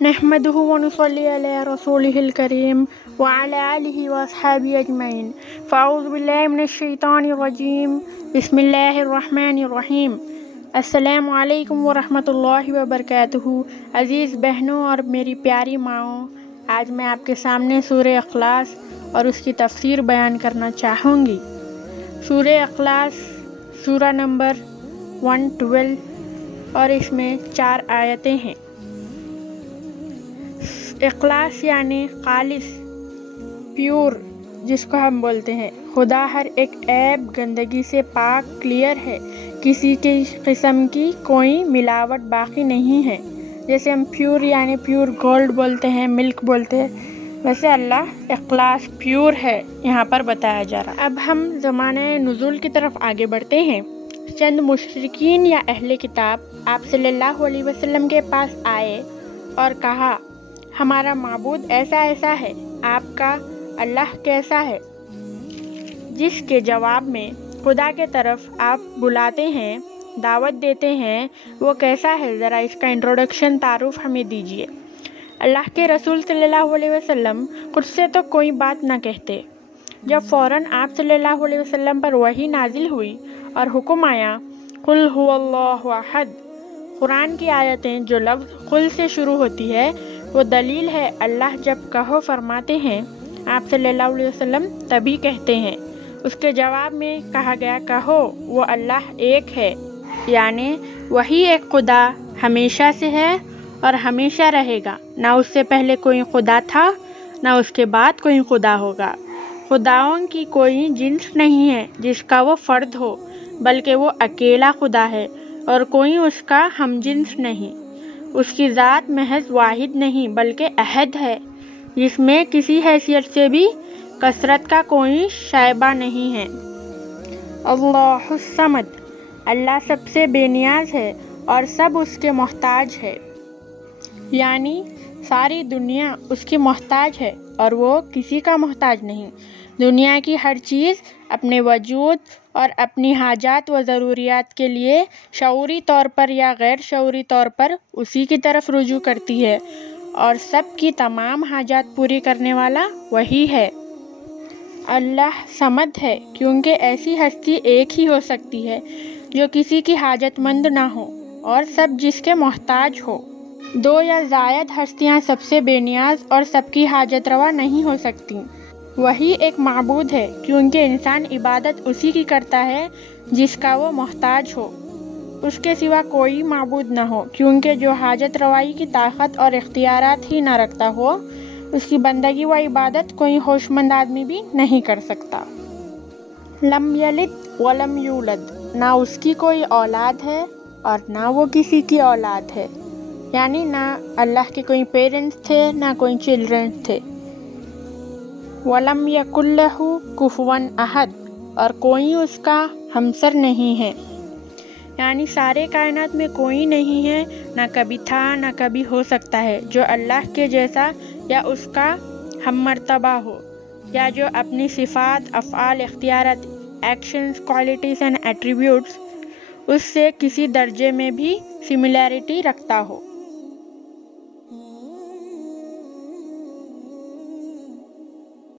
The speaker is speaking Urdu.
نحمده ونصلي على رسوله الكريم وعلى آله وأصحابه أجمعين فأعوذ بالله من الشيطان الرجيم بسم الله الرحمن الرحیم۔ السلام علیکم ورحمۃ اللہ وبرکاتہ۔ عزیز بہنوں اور میری پیاری ماؤں، آج میں آپ کے سامنے سورہ اخلاص اور اس کی تفسیر بیان کرنا چاہوں گی۔ سورہ اخلاص سورہ نمبر 112 اور اس میں 4 آیتیں ہیں۔ اخلاص یعنی خالص، پیور، جس کو ہم بولتے ہیں۔ خدا ہر ایک عیب گندگی سے پاک، کلیئر ہے، کسی کی قسم کی کوئی ملاوٹ باقی نہیں ہے۔ جیسے ہم پیور یعنی پیور گولڈ بولتے ہیں، ملک بولتے ہیں، ویسے اللہ اخلاص پیور ہے یہاں پر بتایا جا رہا۔ اب ہم زمانہ نزول کی طرف آگے بڑھتے ہیں۔ چند مشرکین یا اہل کتاب آپ صلی اللہ علیہ وسلم کے پاس آئے اور کہا، ہمارا معبود ایسا ایسا ہے، آپ کا اللہ کیسا ہے؟ جس کے جواب میں خدا کے طرف آپ بلاتے ہیں، دعوت دیتے ہیں، وہ کیسا ہے؟ ذرا اس کا انٹروڈکشن، تعارف ہمیں دیجیے۔ اللہ کے رسول صلی اللہ علیہ وسلم خود سے تو کوئی بات نہ کہتے۔ جب فوراً آپ صلی اللہ علیہ وسلم پر وحی نازل ہوئی اور حکم آیا، قل هو اللہ احد، قرآن کی آیتیں جو لفظ قل سے شروع ہوتی ہے وہ دلیل ہے۔ اللہ جب کہو فرماتے ہیں، آپ صلی اللہ علیہ وسلم تبھی کہتے ہیں۔ اس کے جواب میں کہا گیا، کہو وہ اللہ ایک ہے، یعنی وہی ایک خدا ہمیشہ سے ہے اور ہمیشہ رہے گا۔ نہ اس سے پہلے کوئی خدا تھا، نہ اس کے بعد کوئی خدا ہوگا۔ خداؤں کی کوئی جنس نہیں ہے جس کا وہ فرد ہو، بلکہ وہ اکیلا خدا ہے اور کوئی اس کا ہم جنس نہیں۔ اس کی ذات محض واحد نہیں بلکہ احد ہے، جس میں کسی حیثیت سے بھی کثرت کا کوئی شائبہ نہیں ہے۔ اللہ الصمد، اللہ سب سے بے نیاز ہے اور سب اس کے محتاج ہے، یعنی ساری دنیا اس کی محتاج ہے اور وہ کسی کا محتاج نہیں۔ دنیا کی ہر چیز اپنے وجود اور اپنی حاجات و ضروریات کے لیے شعوری طور پر یا غیر شعوری طور پر اسی کی طرف رجوع کرتی ہے، اور سب کی تمام حاجات پوری کرنے والا وہی ہے۔ اللہ صمد ہے کیونکہ ایسی ہستی ایک ہی ہو سکتی ہے جو کسی کی حاجت مند نہ ہو اور سب جس کے محتاج ہو۔ 2 یا زائد ہستیاں سب سے بے نیاز اور سب کی حاجت روا نہیں ہو سکتی۔ وہی ایک معبود ہے کیونکہ انسان عبادت اسی کی کرتا ہے جس کا وہ محتاج ہو، اس کے سوا کوئی معبود نہ ہو، کیونکہ جو حاجت روائی کی طاقت اور اختیارات ہی نہ رکھتا ہو، اس کی بندگی و عبادت کوئی ہوش مند آدمی بھی نہیں کر سکتا۔ لم یلد ولم یولد، نہ اس کی کوئی اولاد ہے اور نہ وہ کسی کی اولاد ہے، یعنی نہ اللہ کے کوئی پیرنٹس تھے نہ کوئی چلڈرنس تھے۔ وَلَمْ يَكُنْ لَهُ كُفُوًا أَحَدٌ، اور کوئی اس کا ہمسر نہیں ہے، یعنی سارے کائنات میں کوئی نہیں ہے، نہ کبھی تھا نہ کبھی ہو سکتا ہے، جو اللہ کے جیسا یا اس کا ہم مرتبہ ہو، یا جو اپنی صفات، افعال، اختیارات، ایکشنز، کوالٹیز اینڈ ایٹریبیوٹس اس سے کسی درجے میں بھی سملیرٹی رکھتا ہو۔